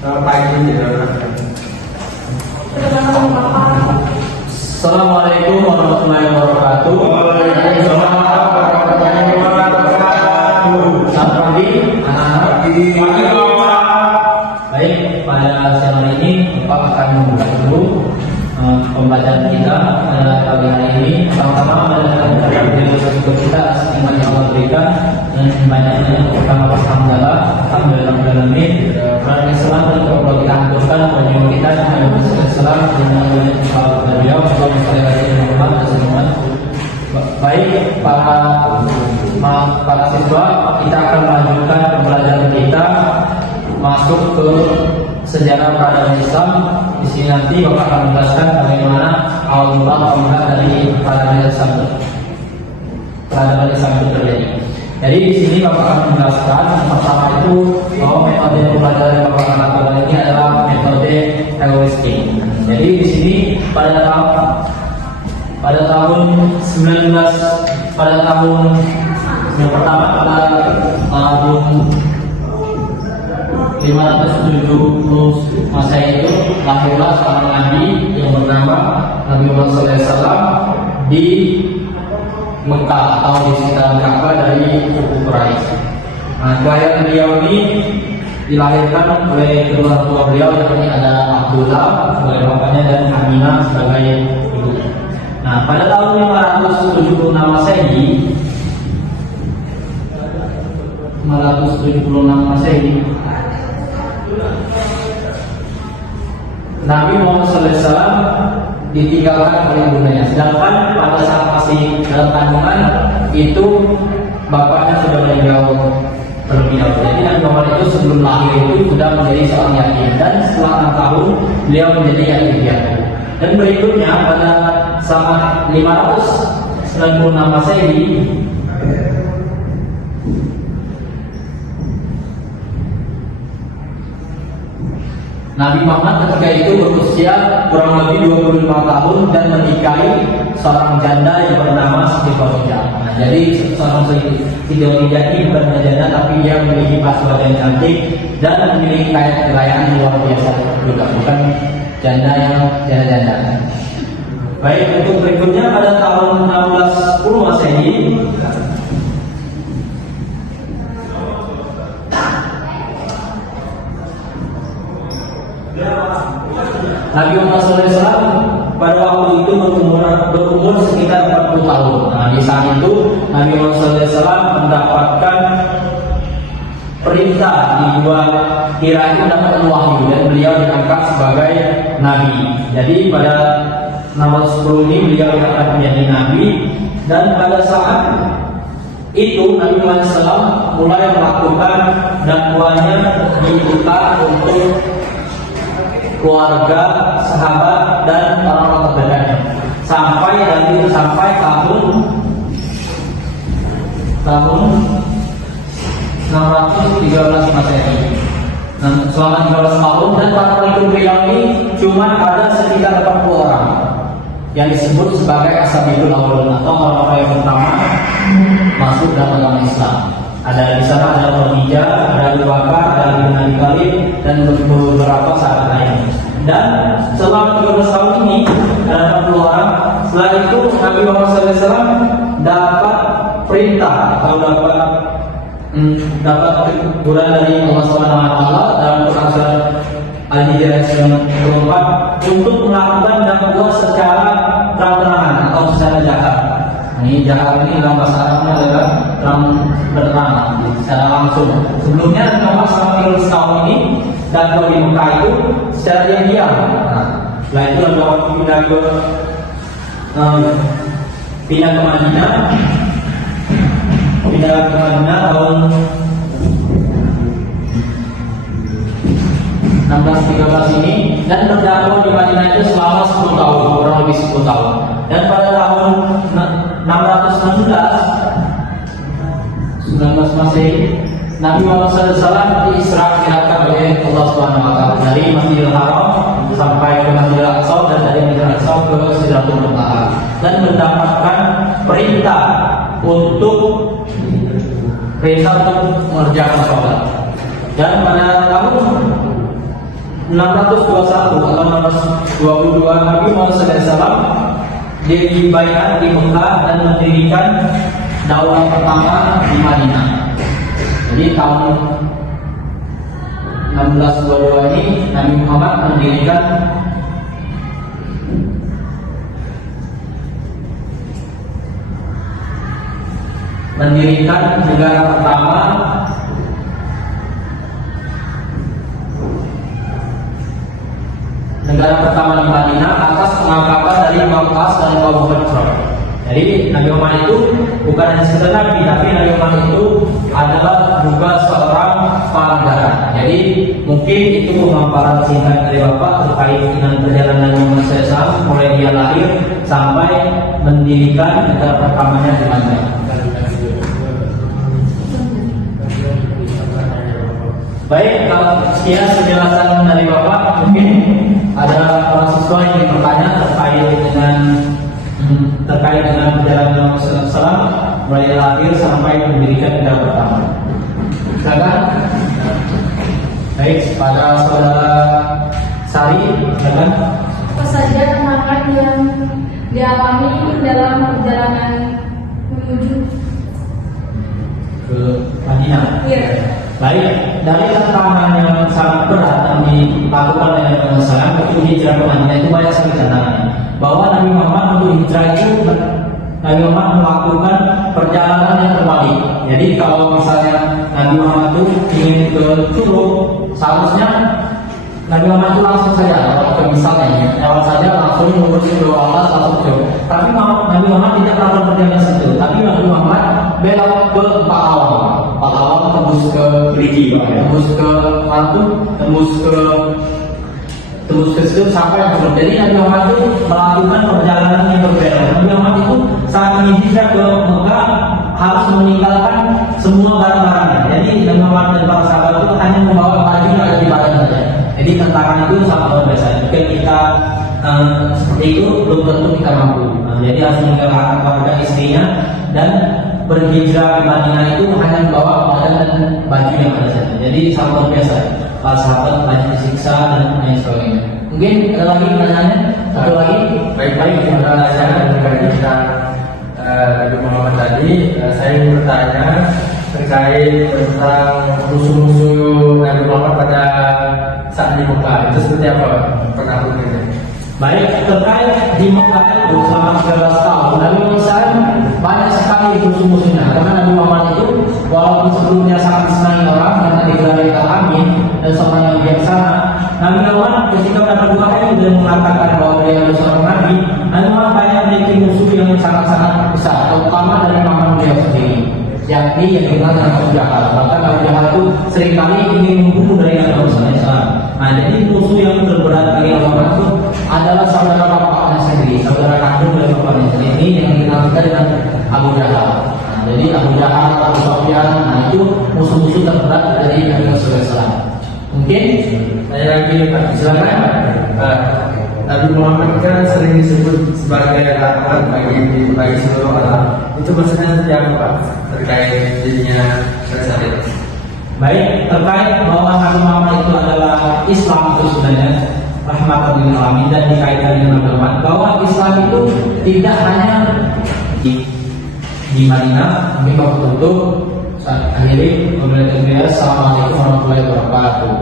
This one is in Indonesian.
pagi ya. Assalamualaikum warahmatullahi wabarakatuh. Waalaikumsalam warahmatullahi wabarakatuh. Selamat pagi, anak-anak. Baik, pada siang hari ini Bapak akan memulai dulu pembelajaran kita pada pagi hari ini. Pertama-tama adalah kita iman yang Allah berikan dan banyaknya pertama alhamdulillah alamin. Karena Islam dan kalau kita hancurkan bagi kita yang Islam dengan beliau baik para siswa, kita akan melanjutkan pembelajaran kita masuk ke sejarah peradaban Islam. Di sini nanti Bapak akan menjelaskan bagaimana awal mula dari peradaban Islam itu terjadi. Jadi di sini Bapak akan menjelaskan yang pertama itu bahwa metode pembelajaran yang Bapak akan lakukan ini adalah metode heuristik. Jadi di sini pada tahun yang pertama pada tahun 570 Masehi itu lahirlah seorang nabi yang bernama Nabi Muhammad SAW di Mekah atau di sekitar Ka'bah dari suku Quraisy. Nah, kelahiran beliau ini dilahirkan oleh kedua orang tua beliau, yakni ada Abdullah sebagai bapaknya dan Aminah sebagai ibunya. Nah, pada tahun 576 Masehi, Nabi Muhammad SAW ditinggalkan oleh ibundanya. Sedangkan pada saat masih dalam kandungan itu bapaknya sudah meninggal terlebih dahulu. Jadi Nabi Muhammad itu sebelum lahir itu sudah menjadi seorang yatim, dan setelah 6 tahun beliau menjadi yatim piatu. Dan berikutnya pada saat 596 Masehi, Nabi Muhammad ketika itu berusia kurang lebih 25 tahun dan menikahi seorang janda yang bernama Siti Khadijah. Nah, jadi seorang Siti Khadijah ini bukan janda, tapi dia memiliki pasukan yang cantik dan memiliki kekayaan luar biasa juga, bukan janda yang janda-janda. Baik, untuk berikutnya pada tahun 1610 Masehi, Nabi Muhammad SAW pada waktu itu berumur sekitar 40 tahun. Nah, di saat itu Nabi Muhammad SAW mendapatkan perintah dibuat kira itu mendapatkan wahyu, dan beliau diangkat sebagai nabi. Jadi pada 1610 ini beliau akan menjadi nabi, dan pada saat itu Nabi Muhammad SAW mulai melakukan dakwahnya di utara untuk keluarga, sahabat, dan orang-orang terdekatnya sampai tahun 613 Masehi. Selama 13 tahun, dan para pengikut beliau ini cuma ada sekitar 40 orang yang disebut sebagai Ashabul Awwalun atau orang-orang yang pertama masuk dalam agama Islam. Ada di sana ada Khadijah, ada Abu Bakar, ada Ali bin Abi Thalib, dan beberapa sahabat lain. Dan selama 13 tahun ini ada 40 orang. Setelah itu Nabi Muhammad SAW dapat perintah atau dapat teguran dari Allah SWT dalam Quran surat Al-Hijr ayat 94 untuk melakukan dakwah secara terang-terangan atau secara jahat. Ini jahat ini dalam bahasa Arabnya adalah terang-terang, secara langsung. Sebelumnya Muhammad SAW tahun ini dakwah di Mekah itu secara diam-diam. Setelah itu dakwah pindah ke Madinah tahun 1613 ini, dan berdakwah di Madinah itu selama 10 tahun, kurang lebih 10 tahun. Dan pada tahun 19 Masehi, Nabi Muhammad SAW diisrakan oleh Allah SWT dari Masjidil Haram sampai ke Masjidil Aqsa, dan dari Masjidil Aqsa ke Sidratul Muntaha, dan mendapatkan perintah untuk mengerjakan sholat. Dan pada tahun 621 atau 622 Nabi Muhammad SAW dia dibaiat di Mekah dan mendirikan daulah pertama di Madinah. Jadi tahun 1622 ini Nabi Muhammad mendirikan negara pertama di Madinah atas pengangkatan dari Waqqas dan Abu Bakar. Jadi Nabi Muhammad itu bukan hanya sekedar Nabi, tapi Nabi Muhammad itu adalah juga seorang panggara. Jadi mungkin itu pemaparan singkat dari Bapak terkait dengan perjalanan Muhammad SAW mulai dia lahir sampai mendirikan negara pertamanya di Madinah. Baik, kalau sekian penjelasan dari Bapak, mungkin ada mahasiswa yang bertanya terkait dengan perjalanan Muhammad SAW mulai lahir sampai mendirikan negara pertama. Silakan. Baik, pada saudara Sari, silakan. Apa saja tantangan yang dialami dalam perjalanan menuju ke Madinah? Iya. Baik, dari tantangan yang sangat berat yang dilakukan oleh Nabi Muhammad SAW untuk hijrah ke Madinah itu banyak sekali tantangannya. Bahwa Nabi Muhammad untuk hijrah itu Nabi Muhammad melakukan perjalanan yang terbalik. Jadi kalau misalnya Nabi Muhammad itu ingin ke Curug, seharusnya Nabi Muhammad itu langsung saja lewat saja langsung mengurus ke Allah langsung ke. Tapi Nabi Muhammad tidak melakukan perjalanan situ. Tapi Nabi Muhammad belok ke Pahlawan tembus ke Rigi, tembus ke Mantu, tembus ke situ sampai ke. Jadi Nabi Muhammad itu melakukan perjalanan yang berbeda. Nabi Muhammad itu saat ingin hijrah ke Mekah harus meninggalkan semua barang-barangnya. Jadi Nabi Muhammad dan para sahabat itu hanya membawa baju yang ada di badan saja. Jadi tantangan itu sangat luar biasa. Jika kita seperti itu belum tentu kita mampu. Jadi harus meninggalkan keluarga istrinya dan berhijrah ke Madinah itu hanya membawa badan dan baju yang ada saja. Jadi sangat luar biasa. Para sahabat banyak disiksa dan lain sebagainya. Mungkin ada lagi pertanyaannya? Satu lagi? Baik-baik, terima kasih Nabi Muhammad tadi. Saya ingin bertanya terkait tentang musuh-musuh Nabi Muhammad pada saat di Mekah. Itu seperti apa pengakuannya? Baik, terkait di Mekah itu selama 13 tahun Nabi Muhammad banyak sekali musuh-musuhnya. Karena Nabi Muhammad itu walaupun sebelumnya sangat disenangi orang karena digelari al-amin dan seorang yang bijaksana, Nabi Muhammad ketika mendapat wahyu dan mengatakan bahwa beliau adalah seorang nabi, Nabi Muhammad banyak memiliki musuh yang sangat-sangat besar, terutama dari paman beliau sendiri, yakni yang dikenal dengan Abu Jahal. Bahkan Abu Jahal itu seringkali ingin membunuh dari Nabi Muhammad SAW. Nah, jadi musuh yang terberat bagi Nabi Muhammad itu adalah saudara bapaknya sendiri, saudara kandung dari bapaknya sendiri, ini yang dikenal kita dengan Abu Jahal. Nah, jadi Abu Jahal, Abu Sufyan, nah itu musuh-musuh terberat dari Nabi Muhammad SAW. Mungkin Saya lagi Pak, silakan. Nabi Muhammad kan sering disebut sebagai rahmat bagi seluruh alam. Itu maksudnya seperti apa Pak terkait dirinya bersalin? baik, terkait bahwa Nabi Muhammad itu adalah Islam itu sebenarnya rahmatan lil alamin dan dikaitkan dengan Nabi Muhammad, bahwa Islam itu tidak hanya di Madinah. Mungkin waktu itu saat akhiri. Assalamualaikum warahmatullahi wabarakatuh.